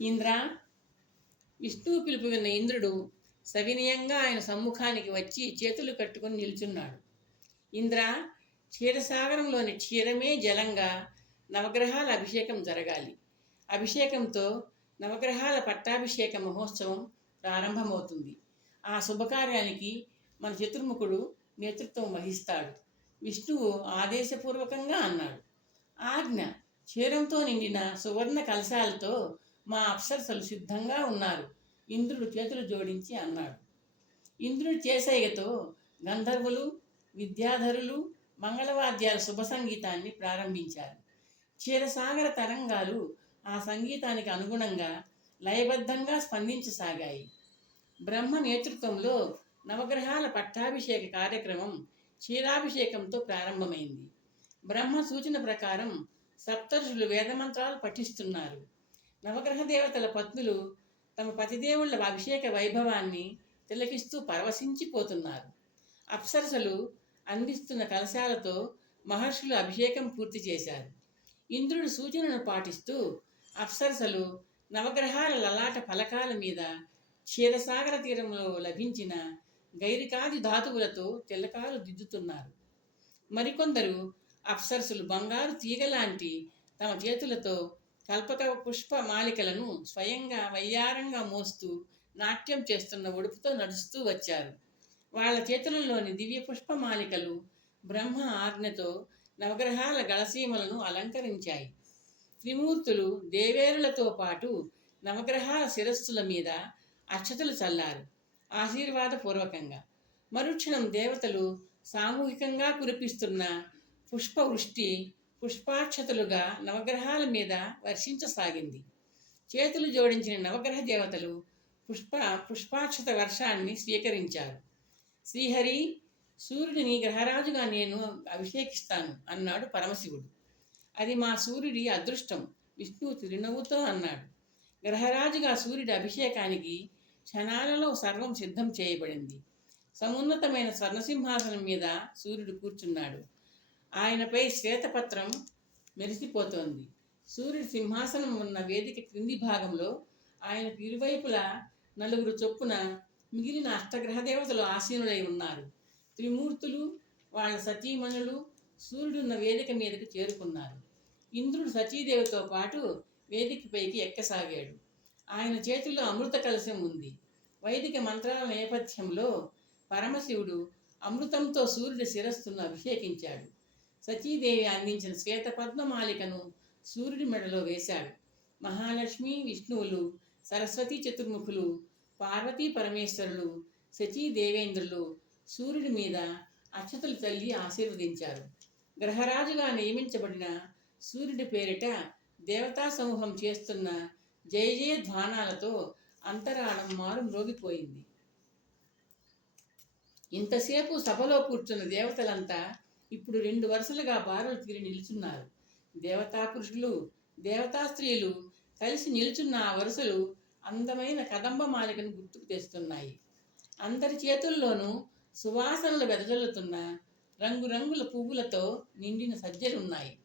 ఇంద్ర విష్ణువు పిలుపు విన్న ఇంద్రుడు సవినయంగా ఆయన సమ్ముఖానికి వచ్చి చేతులు కట్టుకొని నిల్చున్నాడు. ఇంద్ర క్షీరసాగరంలోని క్షీరమే జలంగా నవగ్రహాల అభిషేకం జరగాలి. అభిషేకంతో నవగ్రహాల పట్టాభిషేక మహోత్సవం ప్రారంభమవుతుంది. ఆ శుభకార్యానికి మన చతుర్ముఖుడు నేతృత్వం వహిస్తాడు. విష్ణువు ఆదేశపూర్వకంగా అన్నాడు. ఆజ్ఞ క్షీరంతో నిండిన సువర్ణ కలశాలతో మా అప్సరసలు సిద్ధంగా ఉన్నారు. ఇంద్రుడు చేతులు జోడించి అన్నాడు. ఇంద్రుడు చేసేయతో గంధర్వులు విద్యాధరులు మంగళవాద్యాల శుభ సంగీతాన్ని ప్రారంభించారు. క్షీరసాగర తరంగాలు ఆ సంగీతానికి అనుగుణంగా లయబద్ధంగా స్పందించసాగాయి. బ్రహ్మ నేతృత్వంలో నవగ్రహాల పట్టాభిషేక కార్యక్రమం క్షీరాభిషేకంతో ప్రారంభమైంది. బ్రహ్మ సూచన ప్రకారం సప్తర్షులు వేదమంత్రాలు పఠిస్తున్నారు. నవగ్రహ దేవతల పత్నులు తమ పతిదేవుళ్ళ అభిషేక వైభవాన్ని తిలకిస్తూ పరవశించిపోతున్నారు. అప్సరసలు అందిస్తున్న కలశాలతో మహర్షులు అభిషేకం పూర్తి చేశారు. ఇంద్రుడు సూచనను పాటిస్తూ అప్సరసలు నవగ్రహాల లలాట ఫలకాల మీద క్షీరసాగర తీరంలో లభించిన గైరికాది ధాతువులతో తిలకాలు దిద్దుతున్నారు. మరికొందరు అప్సరసులు బంగారు తీగలాంటి తమ చేతులతో కల్పక పుష్ప మాలికలను స్వయంగా వయ్యారంగా మోస్తూ నాట్యం చేస్తున్న ఒడుపుతో నడుస్తూ వచ్చారు. వాళ్ళ చేతులలోని దివ్య పుష్ప మాలికలు బ్రహ్మ ఆజ్ఞతో నవగ్రహాల గళసీమలను అలంకరించాయి. త్రిమూర్తులు దేవేరులతో పాటు నవగ్రహాల శిరస్సుల మీద అక్షతలు చల్లారు. ఆశీర్వాదపూర్వకంగా. మరుక్షణం దేవతలు సామూహికంగా కురిపిస్తున్న పుష్పవృష్టి పుష్పాక్షతలుగా నవగ్రహాల మీద వర్షించసాగింది. చేతులు జోడించిన నవగ్రహ దేవతలు పుష్ప పుష్పాక్షత వర్షాన్ని స్వీకరించారు. శ్రీహరి సూర్యుడిని గ్రహరాజుగా నేను అభిషేకిస్తాను అన్నాడు పరమశివుడు. అది మా సూర్యుడి అదృష్టం విష్ణువు చిరునవ్వుతో అన్నాడు. గ్రహరాజుగా సూర్యుడి అభిషేకానికి క్షణాలలో సర్వం సిద్ధం చేయబడింది. సమున్నతమైన స్వర్ణసింహాసనం మీద సూర్యుడు కూర్చున్నాడు. ఆయనపై శ్వేతపత్రం మెరిసిపోతోంది. సూర్యుడి సింహాసనం ఉన్న వేదిక క్రింది భాగంలో ఆయనకు ఇరువైపులా నలుగురు చొప్పున మిగిలిన అష్టగ్రహ దేవతలు ఆసీనులై ఉన్నారు. త్రిమూర్తులు వాళ్ళ సతీమణులు సూర్యుడున్న వేదిక మీదకు చేరుకున్నారు. ఇంద్రుడు సతీదేవితో పాటు వేదికపైకి ఎక్కసాగాడు. ఆయన చేతుల్లో అమృత కలశం ఉంది. వైదిక మంత్రాల నేపథ్యంలో పరమశివుడు అమృతంతో సూర్యుడి శిరస్సును అభిషేకించాడు. సతీదేవి అందించిన శ్వేత పద్మమాలికను సూర్యుడి మెడలో వేశాడు. మహాలక్ష్మి విష్ణువులు సరస్వతి చతుర్ముఖులు పార్వతీ పరమేశ్వరులు సచీ దేవేంద్రులు సూర్యుడి మీద అక్షతుల తల్లి ఆశీర్వదించారు. గ్రహరాజుగా నియమించబడిన సూర్యుడి పేరిట దేవతా సమూహం చేస్తున్న జయ జయ ధ్వానాలతో అంతరాళం మారు మ్రోగిపోయింది. ఇంతసేపు సభలో కూర్చున్న దేవతలంతా ఇప్పుడు రెండు వరుసలుగా బారులు తీరి నిల్చున్నారు. దేవతా పురుషులు దేవతా స్త్రీలు కలిసి నిల్చున్న ఆ వరుసలు అందమైన కదంబ మాలికను గుర్తుకు తెస్తున్నాయి. అందరి చేతుల్లోనూ సువాసనలు వెదజల్లుతున్న రంగురంగుల పువ్వులతో నిండిన సజ్జలున్నాయి.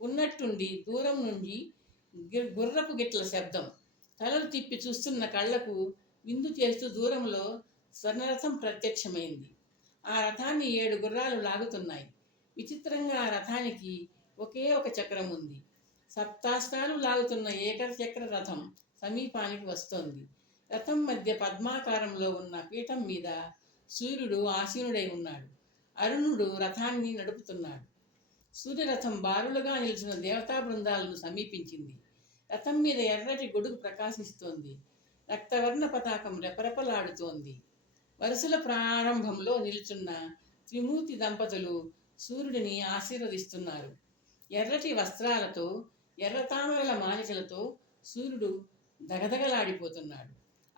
ఉన్నట్టుండి దూరం నుండి గి- గుర్రపు గిట్ల శబ్దం. తలలు తిప్పి చూస్తున్న కళ్ళకు విందు చేస్తూ దూరంలో స్వర్ణరథం ప్రత్యక్షమైంది. ఆ రథాన్ని ఏడు గుర్రాలు లాగుతున్నాయి. విచిత్రంగా ఆ రథానికి ఒకే ఒక చక్రం ఉంది. సప్తాష్టాలు లాగుతున్న ఏకచక్ర రథం సమీపానికి వస్తోంది. రథం మధ్య పద్మాకారంలో ఉన్న పీఠం మీద సూర్యుడు ఆసీనుడై ఉన్నాడు. అరుణుడు రథాన్ని నడుపుతున్నాడు. సూర్యరథం బారులుగా నిలిచిన దేవతా బృందాలను సమీపించింది. రథం మీద ఎర్రటి గొడుగు ప్రకాశిస్తోంది. రక్తవర్ణ పతాకం రెపరెపలాడుతోంది. వరుసల ప్రారంభంలో నిల్చున్న త్రిమూర్తి దంపతులు సూర్యుడిని ఆశీర్వదిస్తున్నారు. ఎర్రటి వస్త్రాలతో ఎర్రతామరల మాలికలతో సూర్యుడు దగదగలాడిపోతున్నాడు.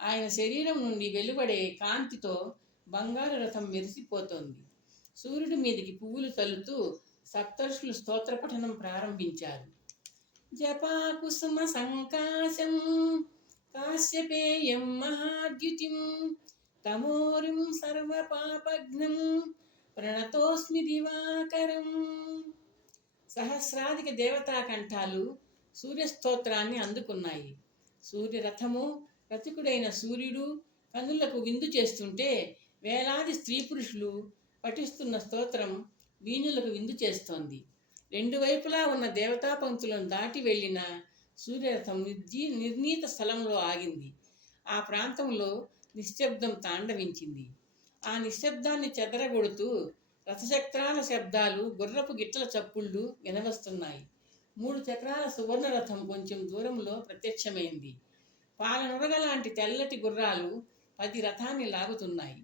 ఆయన శరీరం నుండి వెలువడే కాంతితో బంగారు రథం మెరిసిపోతోంది. సూర్యుడి మీదికి పువ్వులు చల్లుతూ సప్తర్షులు స్తోత్ర పఠనం ప్రారంభించారు. జపాకుసుమ సంకాశం కాశ్యపేయం మహాద్యుతిం తమోరిం సర్వపాపఘ్నం ప్రణతోస్మి దివాకరం. సహస్రాధిక దేవతా కంఠాలు సూర్యస్తోత్రాన్ని అందుకున్నాయి. సూర్యరథము రతికుడైన సూర్యుడు కనులకు విందు చేస్తుంటే వేలాది స్త్రీ పురుషులు పఠిస్తున్న స్తోత్రం వీణులకు విందు చేస్తోంది. రెండు వైపులా ఉన్న దేవతా పంక్తులను దాటి వెళ్ళిన సూర్యరథం నిర్జీ నిర్ణీత స్థలంలో ఆగింది. ఆ ప్రాంతంలో నిశ్శబ్దం తాండవించింది. ఆ నిశ్శబ్దాన్ని చెదరగొడుతూ రథచక్రాల శబ్దాలు గుర్రపు గిట్ల చప్పుళ్ళు వినవస్తున్నాయి. మూడు చక్రాల సువర్ణ రథం కొంచెం దూరంలో ప్రత్యక్షమైంది. పాలనొరగ లాంటి తెల్లటి గుర్రాలు పది రథాన్ని లాగుతున్నాయి.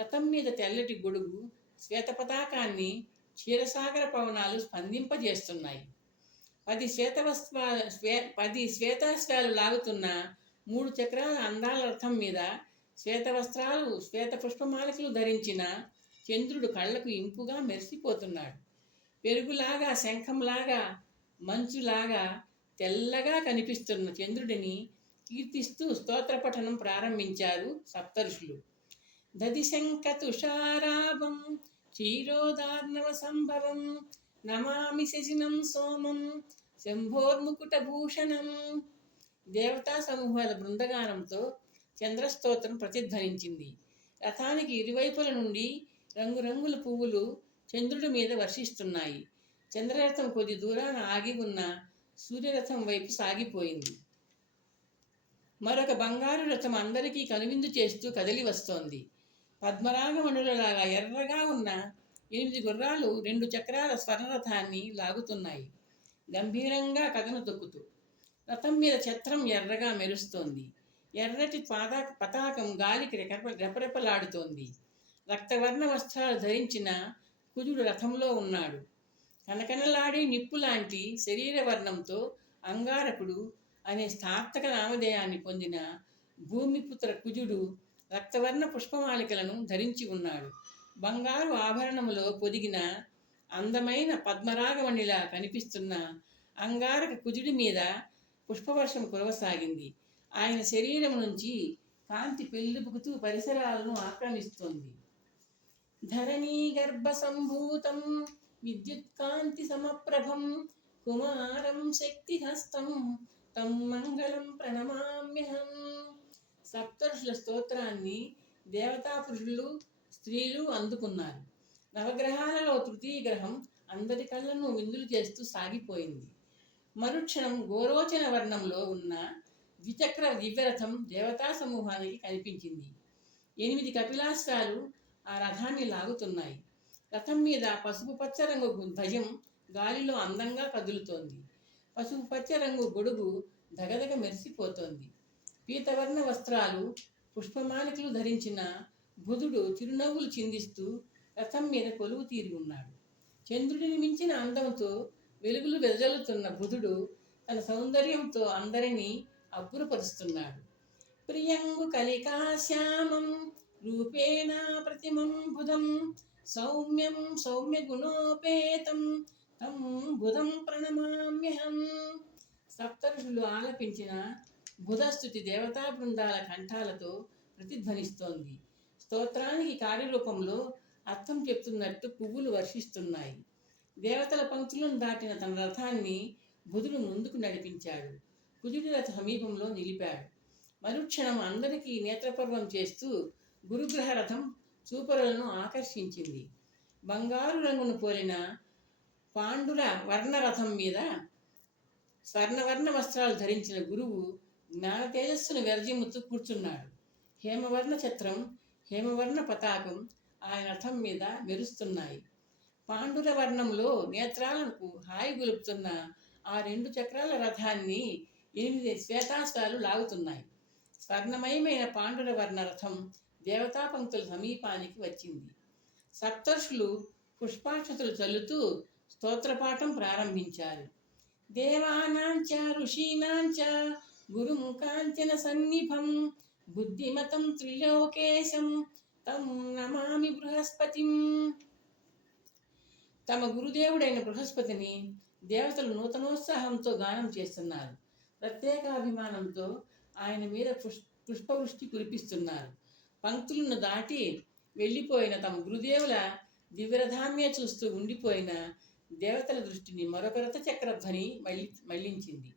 రథం మీద తెల్లటి గొడుగు శ్వేతపతాకాన్ని క్షీరసాగర పవనాలు స్పందింపజేస్తున్నాయి. పది శ్వేతవస్త్ర శ్వే పది శ్వేతాశ్వాలు లాగుతున్న మూడు చక్రాల అందాల రథం మీద శ్వేత వస్త్రాలు శ్వేత పుష్పమాలకులు ధరించిన చంద్రుడు కళ్ళకు ఇంపుగా మెరిసిపోతున్నాడు. పెరుగులాగా శంఖంలాగా మంచులాగా తెల్లగా కనిపిస్తున్న చంద్రుడిని కీర్తిస్తూ స్తోత్ర పఠనం ప్రారంభించారు సప్తరుషులు దదిశంక తుషారాభం క్షీరోదార్ణవ సంభవం నమామి శశినం సోమం శంభోర్ముకుటభూషణం. దేవతా సమూహాల బృందగానంతో చంద్రస్తోత్రం ప్రతిధ్వనించింది. రథానికి ఇరువైపుల నుండి రంగురంగుల పువ్వులు చంద్రుడి మీద వర్షిస్తున్నాయి. చంద్రరథం కొద్ది దూరాన ఆగి ఉన్న సూర్యరథం వైపు సాగిపోయింది. మరొక బంగారు రథం అందరికీ కనువిందు చేస్తూ కదిలి వస్తోంది. పద్మరాగమణులలాగా ఎర్రగా ఉన్న ఎనిమిది గుర్రాలు రెండు చక్రాల స్వర్ణరథాన్ని లాగుతున్నాయి. గంభీరంగా కథను తొక్కుతూ రథం మీద ఛత్రం ఎర్రగా మెరుస్తోంది. ఎర్రటి పాదా పతాకం గాలికి రెప రెపరెపలాడుతోంది. రక్తవర్ణ వస్త్రాలు ధరించిన కుజుడు రథంలో ఉన్నాడు. కనకనలాడే నిప్పు లాంటి శరీర వర్ణంతో అంగారకుడు అనే సార్థక నామధేయాన్ని పొందిన భూమిపుత్ర కుజుడు రక్తవర్ణ పుష్పమాలికలను ధరించి ఉన్నాడు. బంగారు ఆభరణములో పొదిగిన అందమైన పద్మరాగమణిలా కనిపిస్తున్న అంగారక కుజుడి మీద పుష్పవర్షం కురవసాగింది. ఆయన శరీరం నుంచి కాంతి పెళ్ళిపుకుతూ పరిసరాలను ఆక్రమిస్తోంది. ధరణీ గర్భ సంభూతం విద్యుత్ కాంతి సమప్రభం కుమారం శక్తిహస్తం తం మంగళం ప్రణమామ్యహం. సప్తఋషుల స్తోత్రాన్ని దేవతా పురుషులు స్త్రీలు అందుకున్నారు. నవగ్రహాలలో తృతీయ గ్రహం అందరి కళ్ళను విందులు చేస్తూ సాగిపోయింది. మరుక్షణం గోరోచన వర్ణంలో ఉన్న ద్విచక్ర దివ్యరథం దేవతా సమూహానికి కనిపించింది. ఎనిమిది కపిలాస్త్రాలు ఆ రథాన్ని లాగుతున్నాయి. రథం మీద పసుపు పచ్చ రంగు ధ్వజం గాలిలో అందంగా కదులుతోంది. పసుపు పచ్చ రంగు గొడుగు దగదగ మెరిసిపోతోంది. పీతవర్ణ వస్త్రాలు పుష్పమాలికలు ధరించిన బుధుడు చిరునవ్వులు చిందిస్తూ రథం మీద కొలువు తీరి ఉన్నాడు. చంద్రుడిని మించిన అందంతో వెలుగులు వెదజల్లుతున్న బుధుడు తన సౌందర్యంతో అందరినీ అబ్బురపరుస్తున్నాడు. ప్రియంగు కలికాశ్యామం రూపేణ ప్రతిమం బుధం సౌమ్యం సౌమ్య గుణోపేతం తం బుధం ప్రణమామ్యహం. సప్తరుషులు ఆలపించిన బుధస్థుతి దేవతా బృందాల కంఠాలతో ప్రతిధ్వనిస్తోంది. స్తోత్రానికి కార్యరూపంలో అర్థం చెప్తున్నట్టు పువ్వులు వర్షిస్తున్నాయి. దేవతల పంక్తులను దాటిన తన రథాన్ని బుధుడు ముందుకు నడిపించాడు. కుజుడి రథ సమీపంలో నిలిపాడు. మరుక్షణం అందరికీ నేత్రపర్వం చేస్తూ గురుగ్రహ రథం చూపరులను ఆకర్షించింది. బంగారు రంగును పోలిన పాండుల వర్ణరథం మీద స్వర్ణవర్ణ వస్త్రాలు ధరించిన గురువు జ్ఞాన తేజస్సును వెరజిమ్ముతూ కూర్చున్నాడు. హేమవర్ణ ఛత్రం హేమవర్ణ పతాకం ఆయన రథం మీద మెరుస్తున్నాయి. పాండుర వర్ణంలో నేత్రాలకు హాయి గొలుపుతున్న ఆ రెండు చక్రాల రథాన్ని ఎనిమిది శ్వేతాశ్వాలు లాగుతున్నాయి. స్వర్ణమయమైన పాండుర వర్ణ రథం దేవతా పంక్తుల సమీపానికి వచ్చింది. సప్తర్షులు పుష్పాక్షతులు చల్లుతూ స్తోత్రపాఠం ప్రారంభించారు. దేవానాంచ ఋషీనాంచ గురుం కాంచన సన్నిభం బుద్ధిమతం త్రిలోకేశం తం నమామి బృహస్పతిం. తమ గురుదేవుడైన బృహస్పతిని దేవతలు నూతనోత్సాహంతో గానం చేస్తున్నారు. ప్రత్యేకాభిమానంతో ఆయన మీద పుష్ పుష్పవృష్టి కురిపిస్తున్నారు. పంక్తులను దాటి వెళ్ళిపోయిన తమ గురుదేవుల దివ్యరథాన్నే చూస్తూ ఉండిపోయిన దేవతల దృష్టిని మరొక రథ చక్రధ్వని మళ్ళీ మళ్ళించింది